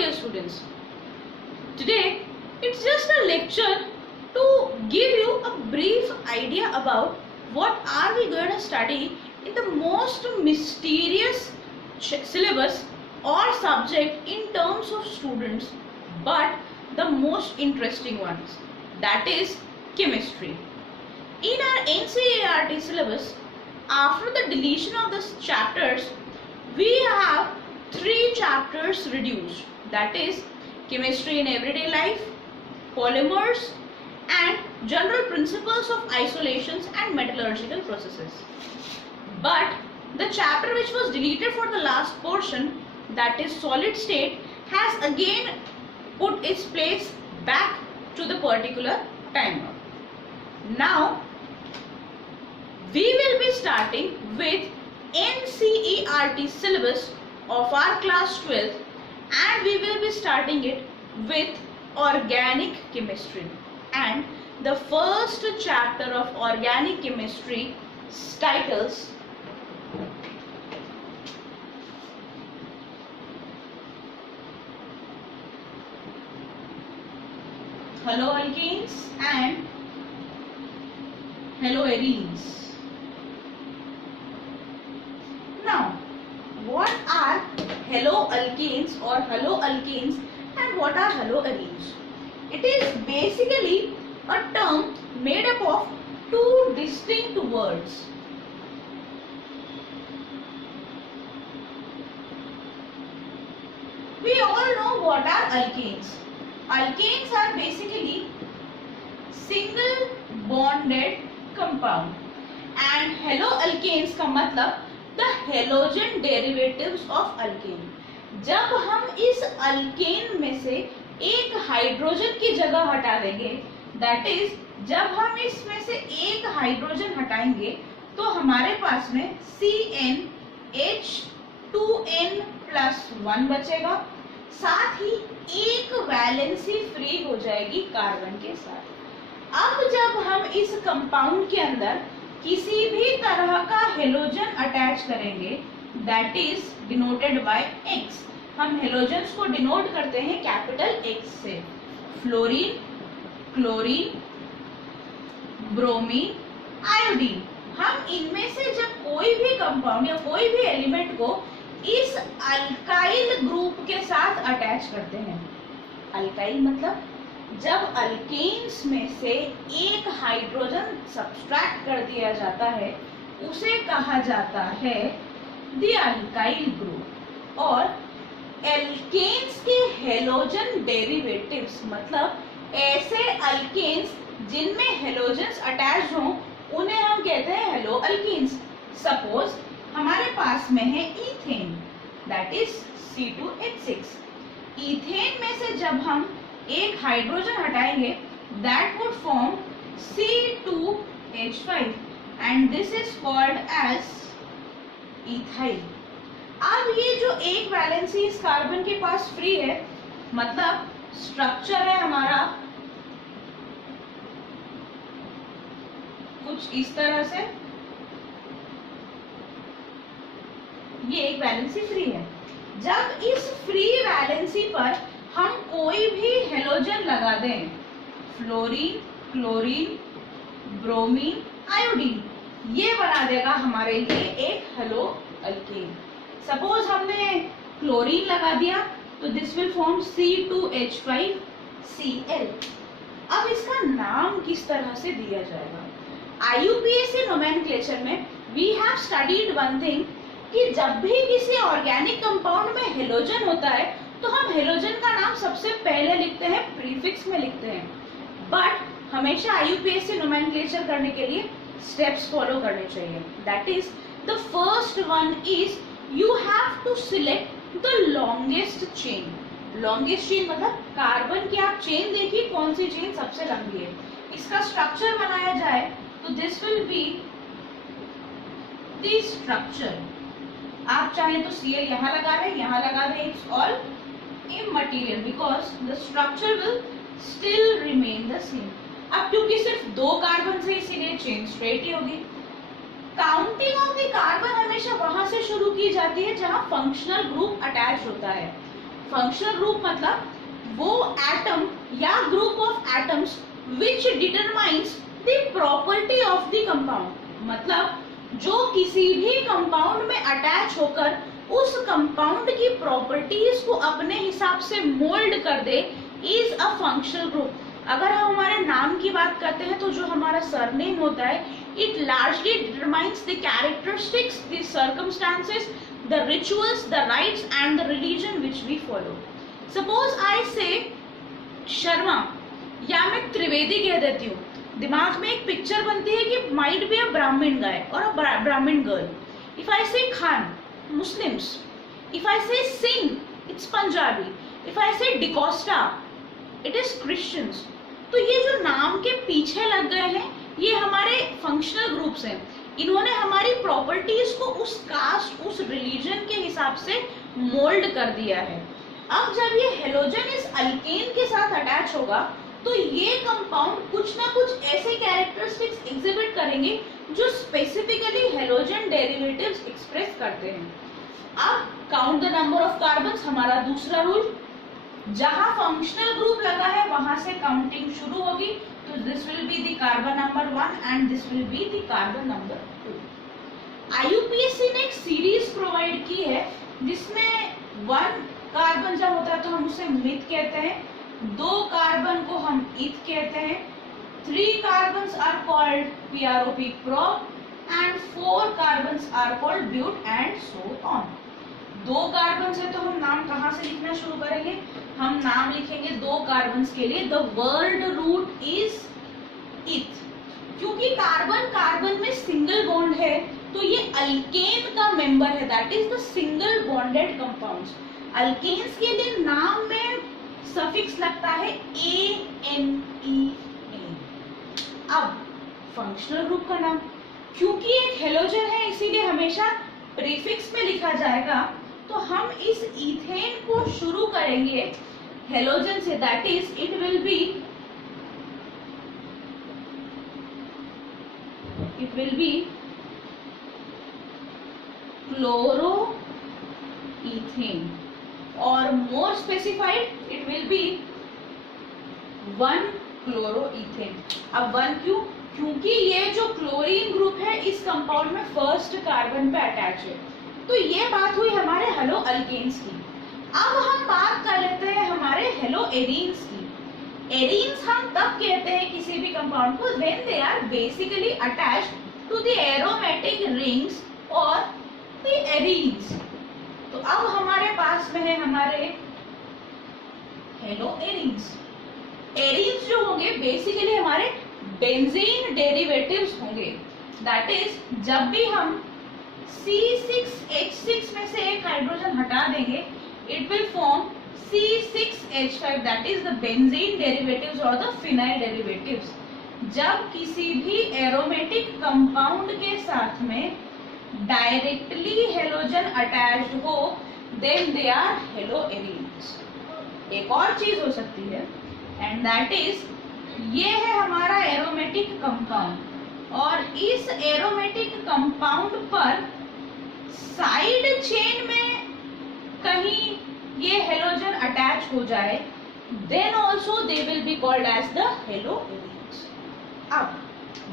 dear students, today it's just a lecture to give you a brief idea about what are we going to study in the most mysterious syllabus or subject in terms of students, but the most interesting ones, that is chemistry. In our NCERT syllabus, after the deletion of the chapters, we have 3 chapters reduced, that is chemistry in everyday life, polymers, and general principles of isolations and metallurgical processes. But the chapter which was deleted for the last portion, that is solid state, has again put its place back to the particular timer. Now we will be starting with NCERT syllabus of our class 12, and we will be starting it with organic chemistry. And the first chapter of organic chemistry titles haloalkanes and haloarenes. Now, what are haloalkanes or haloalkanes and what are haloarenes? It is basically a term made up of 2 distinct words. We all know what are alkanes. Alkanes are basically single bonded compound, and haloalkanes का मतलब the halogen derivatives of alkane. जब हम इस alkane में से एक hydrogen की जगह हटा देंगे, दैट इज जब हम इसमें से एक हाइड्रोजन हटाएंगे तो हमारे पास में CnH2n+1 बचेगा, साथ ही एक वैलेंसी फ्री हो जाएगी कार्बन के साथ। अब जब हम इस कंपाउंड के अंदर किसी भी तरह का हेलोजन अटैच करेंगे, that is denoted by X, हम हेलोजन्स को डिनोट करते हैं कैपिटल X से, फ्लोरीन, क्लोरीन, ब्रोमीन, आयोडीन। हम इनमें से जब कोई भी कंपाउंड या कोई भी एलिमेंट को इस अल्काइल ग्रुप के साथ अटैच करते हैं, अल्काइल मतलब जब अल्केन्स में से एक हाइड्रोजन सब्सट्रैक्ट कर दिया जाता है उसे कहा जाता है द अल्काइल ग्रुप। और एल्केन्स के हेलोजन डेरिवेटिव्स मतलब ऐसे अल्केन्स जिनमें हेलोजन्स अटैच हों उन्हें हम कहते हैं हेलोअल्कीन्स। सपोज हमारे पास में है ethane, that is C2H6। Ethane में से जब हम एक हाइड्रोजन हटाएंगे that would form C2H5 and this is called as ethyl. अब ये जो एक वैलेंसी इस कार्बन के पास फ्री है, मतलब स्ट्रक्चर है हमारा कुछ इस तरह से, ये एक वैलेंसी फ्री है। जब इस फ्री वैलेंसी पर हम कोई भी हेलोजन लगा दें, फ्लोरीन, क्लोरीन, ब्रोमीन, आयोडीन, ये बना देगा हमारे लिए एक हेलोअल्केन। सपोज हमने क्लोरीन लगा दिया तो दिस विल फॉर्म C2H5Cl। अब इसका नाम किस तरह से दिया जाएगा? IUPAC नोमेनक्लेचर में we have studied one thing कि जब भी किसी ऑर्गेनिक कंपाउंड में हेलोजन होता है तो हम हेलोजन का नाम सबसे पहले लिखते हैं, प्रीफिक्स में लिखते हैं। बट हमेशा IUPAC नोमेनक्लेचर करने के लिए स्टेप्स फॉलो करने चाहिए। That is the first one is you have to select the longest chain। longest chain मतलब कार्बन की आप चेन देखिए कौन सी चेन सबसे लंबी है, इसका स्ट्रक्चर बनाया जाए तो this will be the structure. आप चाहे तो Cl यहाँ लगा दें, यहाँ लगा दें, it's all immaterial because the structure will still remain the same। अब क्योंकि सिर्फ 2 कार्बन से इसीलिए चेन स्ट्रेट ही होगी। काउंटिंग ऑफ द कार्बन हमेशा वहां से शुरू की जाती है जहां फंक्शनल ग्रुप अटैच होता है। फंक्शनल ग्रुप मतलब वो एटम या group of atoms which determines the property of the compound, मतलब जो किसी भी कंपाउंड में अटैच होकर उस कंपाउंड की प्रॉपर्टीज को अपने हिसाब से मोल्ड कर दे, इज अ फंक्शनल ग्रुप। अगर हम हमारे नाम की बात करते हैं तो जो हमारा सरनेम होता है, it largely determines the characteristics, the circumstances, the rituals, the rites and the religion which we follow. Suppose I say Sharma या मैं त्रिवेदी कह देती हूँ, दिमाग में एक पिक्चर बनती है कि माइट बी अ ब्राह्मण गाय और अ ब्राह्मण गर्ल। इफ आई से Khan, Muslims. If I say Singh, it's Punjabi. If I say D'Costa, it is Christians. तो ये जो नाम के पीछे लग गए हैं, ये हमारे फंक्शनल ग्रुप्स हैं। इन्होंने हमारी प्रॉपर्टीज को उस कास्ट, उस रिलीजन के हिसाब से मोल्ड कर दिया है। अब जब ये हेलोजन इस अल्केन के साथ अटैच होगा तो ये कंपाउंड कुछ ना कुछ ऐसे कैरेक्टरिस्टिक्स एग्जिबिट करेंगे जो स्पेसिफिकली हेलोजन डेरिवेटिव्स एक्सप्रेस करते हैं। अब count the number of carbons, हमारा दूसरा रूल, जहां फंक्शनल ग्रुप लगा है वहां से काउंटिंग शुरू होगी। तो this will be the carbon number 1 and this will be the carbon number 2। आईयूपीएससी ने एक सीरीज प्रोवाइड की है जिसमें 1 कार्बन जब होता है तो हम उसे मिथ कहते हैं, 2 कार्बन को हम इथ कहते हैं, 3 carbons are called PROP prop and 4 carbons are called but and so on. 2 carbons है तो हम नाम कहाँ से लिखना शुरू करेंगे? हम नाम लिखेंगे 2 कार्बन्स के लिए the word root is eth. क्योंकि कार्बन कार्बन में सिंगल बॉन्ड है तो ये अल्केन का मेंबर है, that is the single bonded compounds. Alkanes के लिए नाम में सफिक्स लगता है ANE। अब फंक्शनल ग्रुप का नाम, क्योंकि एक हेलोजन है इसीलिए हमेशा प्रीफिक्स में लिखा जाएगा, तो हम इस इथेन को शुरू करेंगे हेलोजन से, that is it will be chloroethane, और more specified it will be 1 chloroethane. अब 1 क्यों? क्योंकि ये जो क्लोरीन ग्रुप है इस कंपाउंड में फर्स्ट कार्बन पे अटैच है। तो ये बात हुई हमारे हेलो अल्केन्स की। अब हम बात कर लेते हैं हमारे हेलो एरीन्स की। एरीन्स हम तब कहते हैं किसी भी कंपाउंड को when they are basically attached to the aromatic rings और द एरीन्स। तो अब हमारे पास में है हमारे हेलो एरीन्स। एरीन्स जो होंगे बेसिकली हमारे बेंजीन डेरिवेटिव्स होंगे, दैट इज जब भी हम C6H6 में से एक हाइड्रोजन हटा देंगे it will form C6H5, that is the benzene derivatives और द फिनाइल डेरिवेटिव्स। जब किसी भी एरोमेटिक कंपाउंड के साथ में डायरेक्टली हेलोजन अटैच्ड हो then they are halo arenes. एक और चीज हो सकती है एंड दैट इज ये है हमारा एरोमेटिक कंपाउंड, और इस एरोमेटिक कंपाउंड पर साइड चेन में कहीं ये हेलोजन अटैच हो जाए then also they will be called as the halo arenes. अब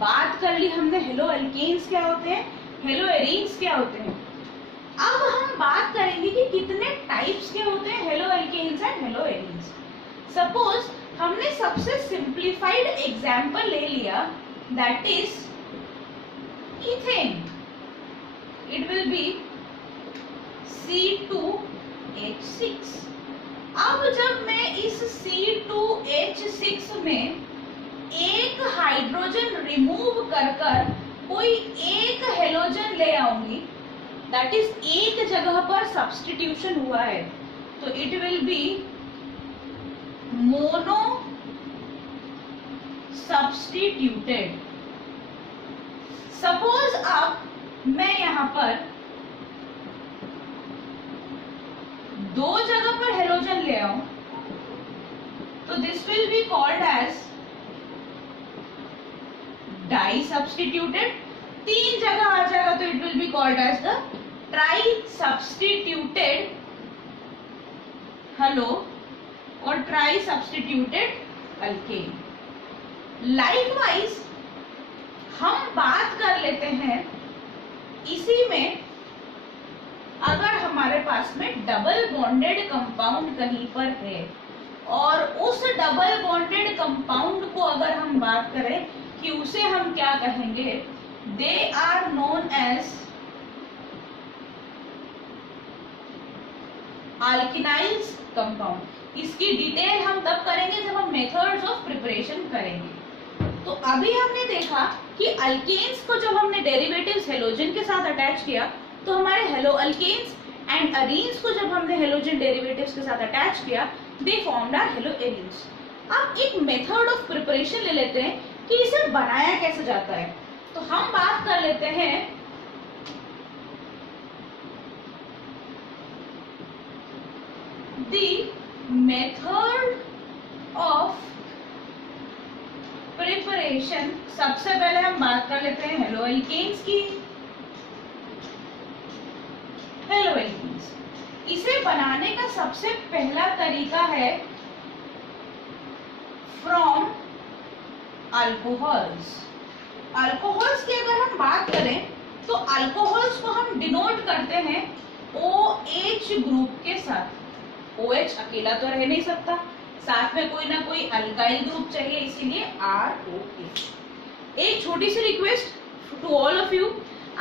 बात कर ली हमने हेलो अल्केन्स क्या होते हैं, हेलो एरीन्स क्या होते हैं। अब हम बात करेंगे कि कितने टाइप्स के होते हैं halo alkanes and halo arenes. Suppose हमने सबसे सिंप्लीफाइड एग्जाम्पल ले लिया, that is ethane, it will be C2H6। अब जब मैं इस C2H6 में एक हाइड्रोजन रिमूव कर कर कोई एक हेलोजन ले आऊंगी, दैट इज एक जगह पर सब्स्टिट्यूशन हुआ है, तो it will B mono substituted. Suppose अब मैं यहां पर 2 जगह पर हेलोजन ले आऊं तो this will be called as di substituted. 3 जगह आ जाएगा तो it will be called as the tri substituted halo or try substituted alkane. Likewise हम बात कर लेते हैं इसी में, अगर हमारे पास में डबल बॉन्डेड कंपाउंड कहीं पर है और उस डबल बॉन्डेड कंपाउंड को अगर हम बात करें कि उसे हम क्या कहेंगे, they are known as alkynyls compound. इसकी डिटेल हम तब करेंगे जब हम मेथड्स ऑफ प्रिपरेशन करेंगे. तो अभी हमने देखा कि अल्केन्स को जब हमने डेरिवेटिव्स हेलोजन के साथ अटैच किया तो हमारे हेलो अल्केन्स एंड अरीन्स को जब हमने हेलोजन डेरिवेटिव्स के साथ अटैच किया they formed are halo arenes. अब एक मेथड ऑफ प्रिपरेशन ले लेते हैं कि इसे बनाया कैसे जाता है. तो हम बात कर लेते हैं the method of preparation. सबसे पहले हम बात कर लेते हैं हेलो एल्केन्स की. हेलो एल्केन्स, इसे बनाने का सबसे पहला तरीका है फ्रॉम अल्कोहल्स. अल्कोहल्स की अगर हम बात करें तो अल्कोहल्स को हम डिनोट करते हैं OH ग्रुप के साथ. OH अकेला तो रह नहीं सकता, साथ में कोई ना कोई अल्काइल ग्रुप चाहिए, इसीलिए ROH. एक छोटी सी request to all of you,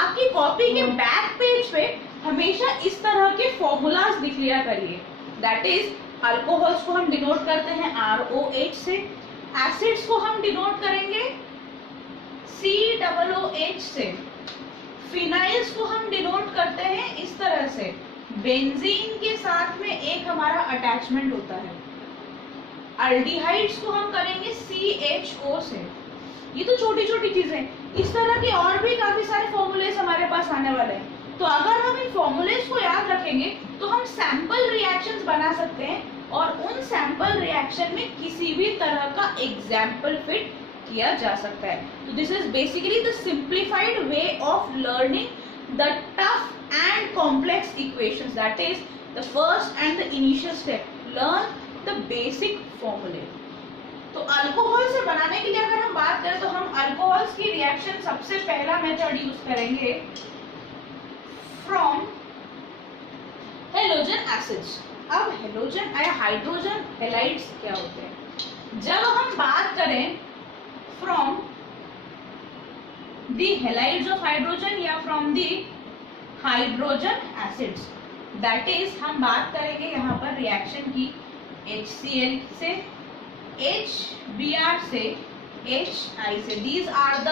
आपकी कॉपी के बैक पेज पे हमेशा इस तरह के फॉर्मूलाज लिख लिया करिए. दैट इज अल्कोहल्स को हम डिनोट करते हैं ROH से, एसिड्स को हम डिनोट करेंगे COOH से, फिनाइल्स को हम डिनोट करते हैं इस तरह से, बेंजीन के साथ में एक हमारा अटैचमेंट होता है, अल्डिहाइड्स को हम करेंगे CHO से. ये तो छोटी छोटी चीजें, इस तरह के और भी काफी सारे फॉर्मूलेस हमारे पास आने वाले हैं. तो अगर हम इन फॉर्मूलेस को याद रखेंगे तो हम सैंपल रिएक्शंस बना सकते हैं और उन सैंपल रिएक्शन में किसी भी तरह का एग्जाम्पल फिट किया जा सकता है. तो this is basically the simplified way of learning the tough and complex equations. That is the first and the initial step. Learn the basic formulae. तो अल्कोहल से बनाने के लिए अगर हम बात करें तो हम अल्कोहल्स की रिएक्शन सबसे पहला मेथड यूज करेंगे फ्रॉम हेलोजन एसिड्स. अब हेलोजन या हाइड्रोजन हेलाइड्स क्या होते हैं? जब हम बात करें from the halides of hydrogen या from the hydrogen acids, that is हम बात करेंगे यहाँ पर रिएक्शन की HCl से, HBr से, HI से. These are the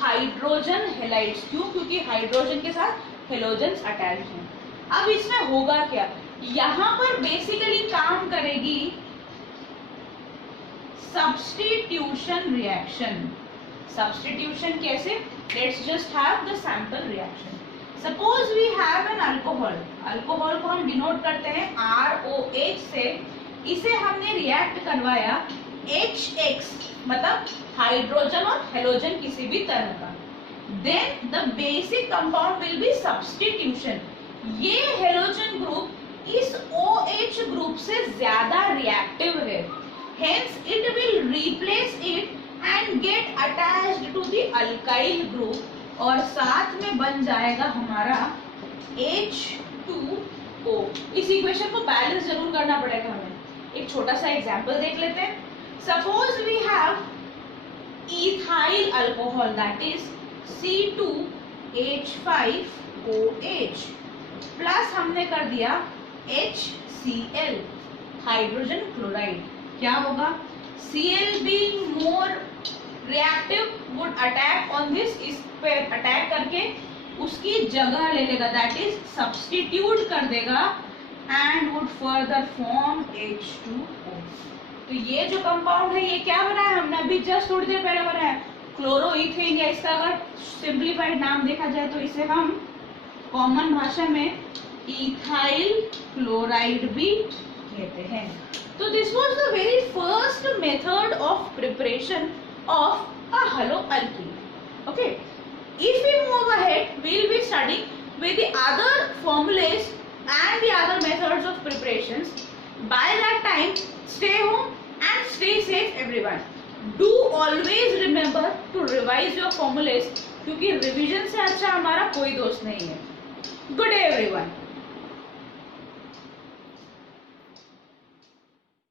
hydrogen halides. क्यों? क्योंकि हाइड्रोजन के साथ हेलोजन्स अटैच्ड हैं. अब इसमें होगा क्या, यहाँ पर बेसिकली काम करेगी सब्स्टिट्यूशन रिएक्शन. सब्स्टिट्यूशन कैसे? Let's just have the sample reaction. Suppose we have an alcohol. Alcohol को हम डिनोट करते हैं ROH से. इसे हमने रिएक्ट करवाया HX, मतलब हाइड्रोजन और हेलोजन किसी भी तरह का. Then the basic compound will be substitution. ये हेलोजन ग्रुप इस OH ग्रुप से ज्यादा रिएक्टिव है, hence it will replace it and get attached to the alkyl group और साथ में बन जाएगा हमारा H2O. इस इक्वेशन को बैलेंस जरूर करना पड़ेगा हमें. एक छोटा सा एग्जांपल देख लेते हैं. Suppose we have ethyl alcohol, that is C2H5OH plus हमने कर दिया HCl, हाइड्रोजन क्लोराइड. क्या होगा? Cl being more reactive would attack on this. इस पे अटैक करके उसकी जगह ले लेगा, दैट इज सब्स्टिट्यूट कर देगा and would further form H2O. तो ये जो कंपाउंड है ये क्या बना है? हमने अभी जस्ट थोड़ी देर पहले बनाया क्लोरोइथेन, या इसका अगर सिंप्लीफाइड नाम देखा जाए तो इसे हम कॉमन भाषा में इथाइल क्लोराइड भी कहते हैं. तो this was the very first method of preparation of a hello alkyne. Okay, if we move ahead we will be studying with the other formulas and the other methods of preparations. By time, stay home and stay safe everyone. Do always remember to revise your formulas, क्योंकि revision से अच्छा हमारा कोई दोस्त नहीं है. Good day everyone.